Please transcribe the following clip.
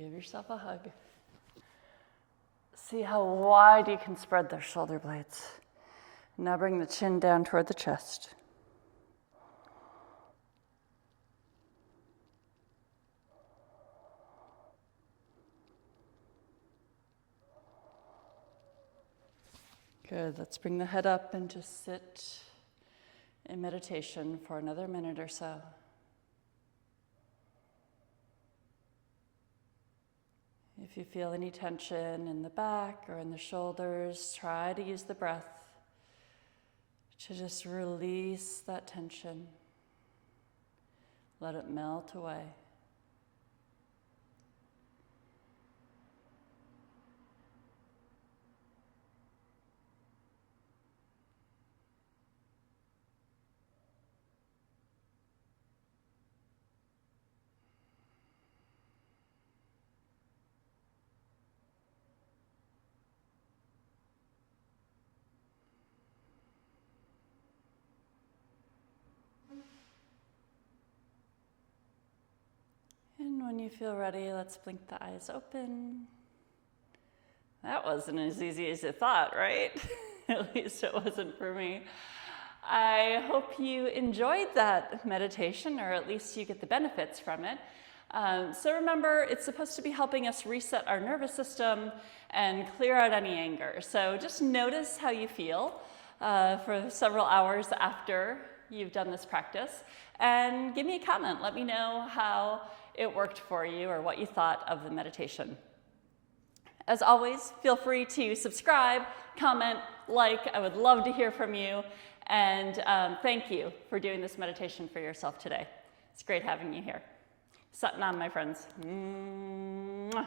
Give yourself a hug. See how wide you can spread those shoulder blades. Now bring the chin down toward the chest. Good, let's bring the head up and just sit in meditation for another minute or so. If you feel any tension in the back or in the shoulders, try to use the breath to just release that tension. Let it melt away. And when you feel ready, let's blink the eyes open. That wasn't as easy as you thought, right? At least it wasn't for me. I hope you enjoyed that meditation, or at least you get the benefits from it. So remember, it's supposed to be helping us reset our nervous system and clear out any anger. So just notice how you feel for several hours after you've done this practice, and give me a comment. Let me know how it worked for you or what you thought of the meditation. As always, feel free to subscribe, comment, like. I would love to hear from you. And thank you for doing this meditation for yourself today. It's great having you here. Sat Nam, my friends. Mwah.